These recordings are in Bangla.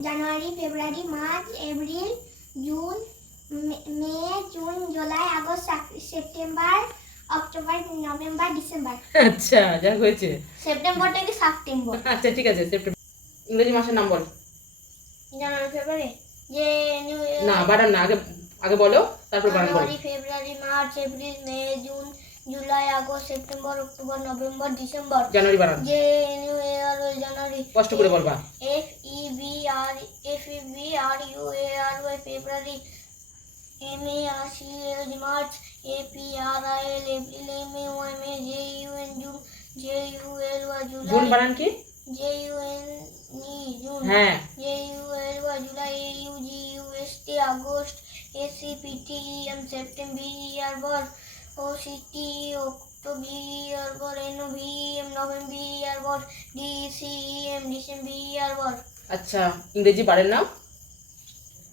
January February March April June May- June July August September October November December. আচ্ছা যা হয়েছে। সেপ্টেম্বরটা কি সেপ্টেম্বর? আচ্ছা ঠিক আছে সেপ্টেম্বর। ইংরেজি মাসের নাম বল। জানুয়ারি ফেব্রুয়ারি? যে না বাড়ান না আগে আগে বলো তারপর বাড়ান January February March April May June July August September October November December. January বাড়ান যে জানুয়ারি। কষ্ট করে বলবা। আর F E B R U A R Y February M A R C L March A P R I L April M A Y May J U N June J U L Y June July বাড়ান কি J U N E June হ্যাঁ J U L Y July A U G U S T August A C P T E M September ইয়ারবর O C T October ইয়ারবর N O V M November ইয়ারবর D C M December ইয়ারবর আচ্ছা ইংরেজি বাড়েন না?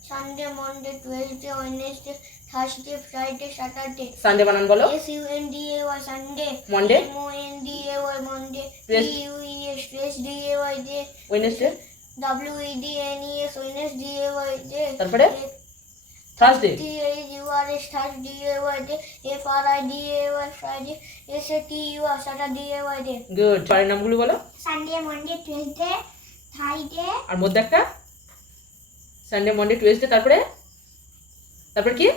Sunday Monday Tuesday Wednesday Thursday Friday Saturday Sunday বানান বলো। S U N D A Y Sunday Monday M O N D A Y Monday. P U E S S D A Y day Wednesday W E D N E S Wednes D A Y day তারপরে? Thursday T H U R S Thurs D A Y day F R I D A Y Friday S A T U R Satur D A Y day good বাড়ির নামগুলো বলো। সানডে মন্ডে টুয়েসডে ফ্রাইডে আর মধ্যে একটা সানডে মন্ডে টুয়েসডে তারপরে তারপর কি?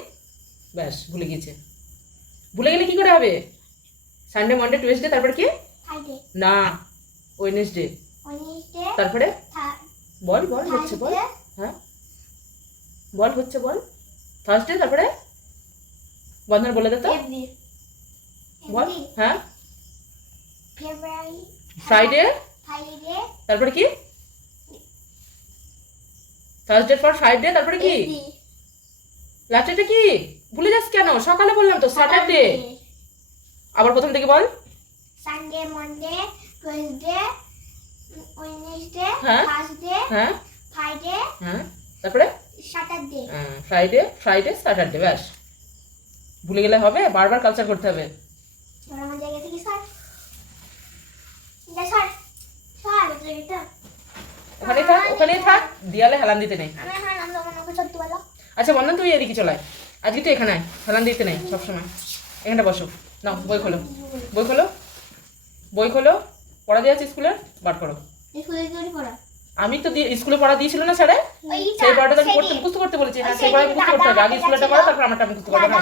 ব্যাস ভুলে গিয়েছে। ভুলে গেলে কি করে হবে? সানডে মন্ডে টুয়েসডে তারপর কি? ফ্রাইডে না ওয়েনেসডে তারপরে? বল বল হচ্ছে বল। হ্যাঁ। বল হচ্ছে বল। থার্সডে তারপরে? বন্ধন বলে দে তো। বল হ্যাঁ। ফ্রাইডে তারপরে কি? থার্সডে পর ফ্রাইডে তারপরে কি? লাস্টেটা কি? ভুলে যাস কেন? সকালে বললাম তো স্যাটারডে আবার প্রথম থেকে বল। সানডে মন্ডে টুয়েসডে ওয়েনেসডে হ্যাঁ। থার্সডে হ্যাঁ। ফ্রাইডে হ্যাঁ। তারপরে? স্যাটারডে ফ্রাইডে ফ্রাইডে স্যাটারডে ব্যাস। ভুলে গেলে হবে বারবার কালচার করতে হবে। আমার জায়গা থেকে সর সর সর ওখানে থাক ওখানেই থাক দেয়ালে হেলান দিতে নেই। সত্যি বলো আচ্ছা বন্ধন তুই এদিকে চলায় আজকে তো এখানে হেলান দিতে নেই সবসময়। এখানটা বসো। নাও বই খোলো। বই খোলো। বই খোলো। পড়া দিয়ে আছে স্কুলে বার করো। আমি তো স্কুলে পড়া দিয়েছিল না স্যারে? সেই পড়াটা আমি। পড়তে মুখস্থ করতে বলেছি। হ্যাঁ সেই পড়া মুখস্থ করতে হবে। আগে স্কুলেটা গেছিল। তারপর আমারটা মুখস্থ করো দাদা